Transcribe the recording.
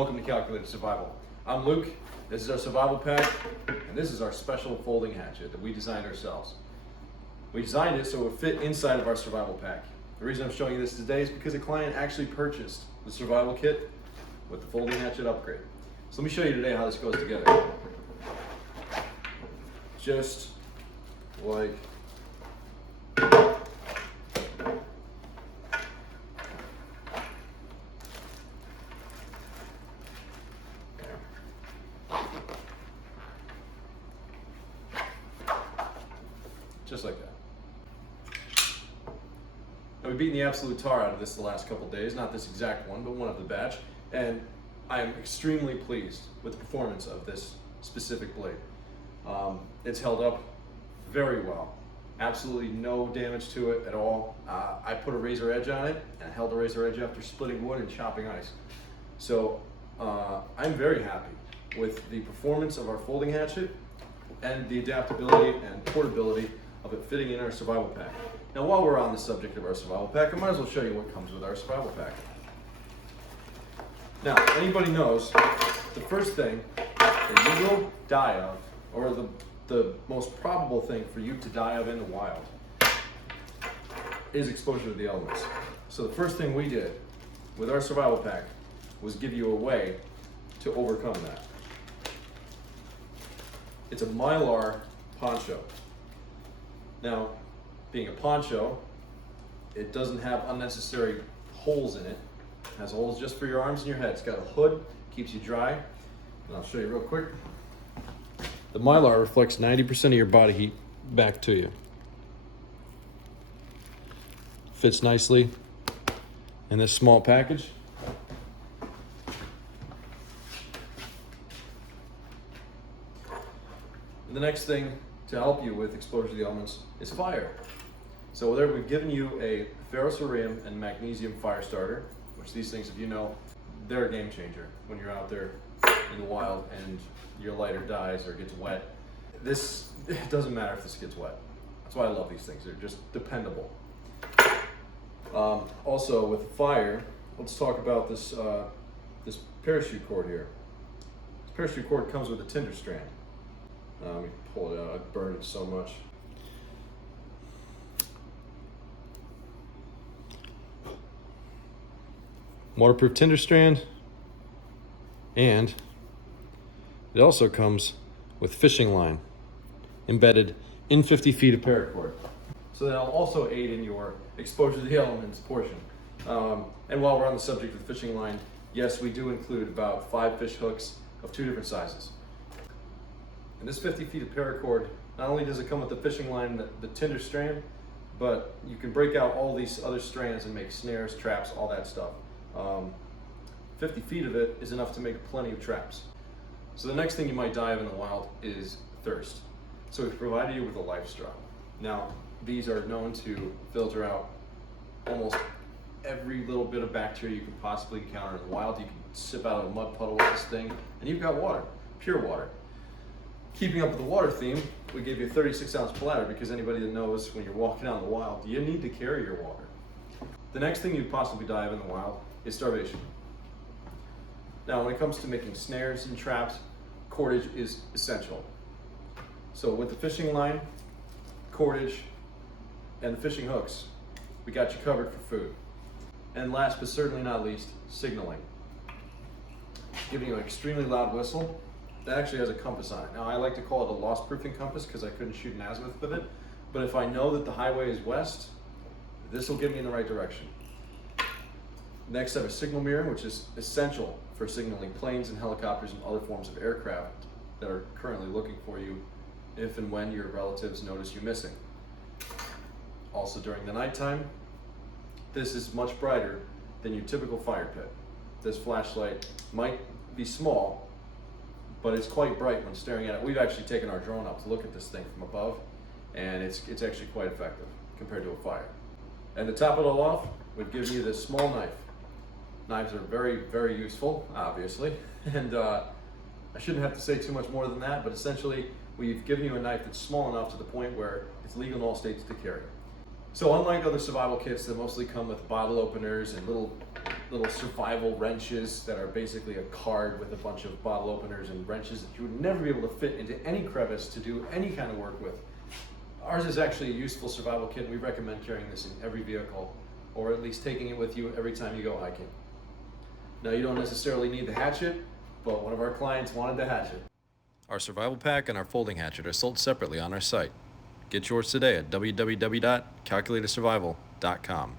Welcome to Calculated Survival. I'm Luke, this is our survival pack, and this is our special folding hatchet that we designed ourselves. We designed it so it would fit inside of our survival pack. The reason I'm showing you this today is because a client actually purchased the survival kit with the folding hatchet upgrade. So let me show you today how this goes together. Just like just like that. Now, we've beaten the absolute tar out of this the last couple days, not this exact one, but one of the batch, and I am extremely pleased with the performance of this specific blade. It's held up very well. Absolutely no damage to it at all. I put a razor edge on it and held a razor edge after splitting wood and chopping ice. So I'm very happy with the performance of our folding hatchet and the adaptability and portability of it fitting in our survival pack. Now, while we're on the subject of our survival pack, I might as well show you what comes with our survival pack. Now, anybody knows the first thing that you will die of, or the most probable thing for you to die of in the wild, is exposure to the elements. So the first thing we did with our survival pack was give you a way to overcome that. It's a Mylar poncho. Now, being a poncho, it doesn't have unnecessary holes in it. It has holes just for your arms and your head. It's got a hood, keeps you dry. And I'll show you real quick. The Mylar reflects 90% of your body heat back to you. Fits nicely in this small package. And the next thing to help you with exposure to the elements is fire. So there we've given you a ferrocerium and magnesium fire starter, which these things, if you know, they're a game changer when you're out there in the wild and your lighter dies or gets wet. It doesn't matter if this gets wet. That's why I love these things. They're just dependable. Also with fire, let's talk about this parachute cord here. This parachute cord comes with a tinder strand. Let me pull it out. I burned it so much. Waterproof tinder strand, and it also comes with fishing line embedded in 50 feet of paracord. So that'll also aid in your exposure to the elements portion. And while we're on the subject of fishing line, yes, we do include about 5 fish hooks of 2 different sizes. And this 50 feet of paracord, not only does it come with the fishing line, the tinder strand, but you can break out all these other strands and make snares, traps, all that stuff. 50 feet of it is enough to make plenty of traps. So the next thing you might die of in the wild is thirst. So we've provided you with a Lifestraw. Now, these are known to filter out almost every little bit of bacteria you could possibly encounter in the wild. You can sip out of a mud puddle with this thing, and you've got water, pure water. Keeping up with the water theme, we gave you a 36-ounce bladder because anybody that knows when you're walking out in the wild, you need to carry your water. The next thing you'd possibly die of in the wild is starvation. Now, when it comes to making snares and traps, cordage is essential. So with the fishing line, cordage, and the fishing hooks, we got you covered for food. And last but certainly not least, signaling. Giving you an extremely loud whistle that actually has a compass on it. Now, I like to call it a loss-proofing compass because I couldn't shoot an azimuth with it, but if I know that the highway is west, this will get me in the right direction. Next, I have a signal mirror, which is essential for signaling planes and helicopters and other forms of aircraft that are currently looking for you if and when your relatives notice you missing. Also during the nighttime, this is much brighter than your typical fire pit. This flashlight might be small, but it's quite bright when staring at it. We've actually taken our drone up to look at this thing from above, and it's actually quite effective compared to a fire. And to top it all off, we've given you this small knife. Knives are very, very useful, obviously, and I shouldn't have to say too much more than that, but essentially we've given you a knife that's small enough to the point where it's legal in all states to carry. So unlike other survival kits that mostly come with bottle openers and little little survival wrenches that are basically a card with a bunch of bottle openers and wrenches that you would never be able to fit into any crevice to do any kind of work with. Ours is actually a useful survival kit, and we recommend carrying this in every vehicle, or at least taking it with you every time you go hiking. Now, you don't necessarily need the hatchet, but one of our clients wanted the hatchet. Our survival pack and our folding hatchet are sold separately on our site. Get yours today at www.calculatorsurvival.com.